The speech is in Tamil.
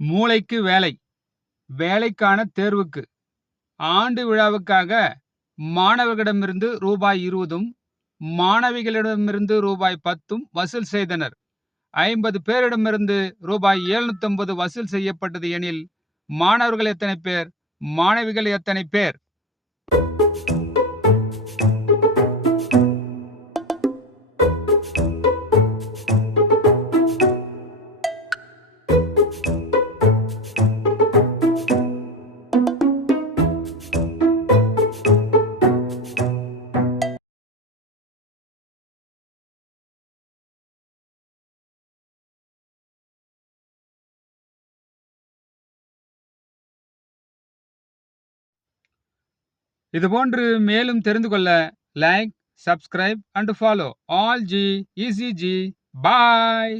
மூளைக்கு வேலை வேலைக்கான தேர்வுக்கு ஆண்டு விழாவுக்காக மாணவர்களிடமிருந்து ரூபாய் 20ம் மாணவிகளிடமிருந்து ரூபாய் 10ம் வசூல் செய்தனர். 50 பேரிடமிருந்து ரூபாய் 750 வசூல் செய்யப்பட்டது எனில் மாணவர்கள் எத்தனை பேர், மாணவிகள் எத்தனை பேர்? இதுபோன்று மேலும் தெரிந்து கொள்ள like, subscribe and follow all G easy G. Bye.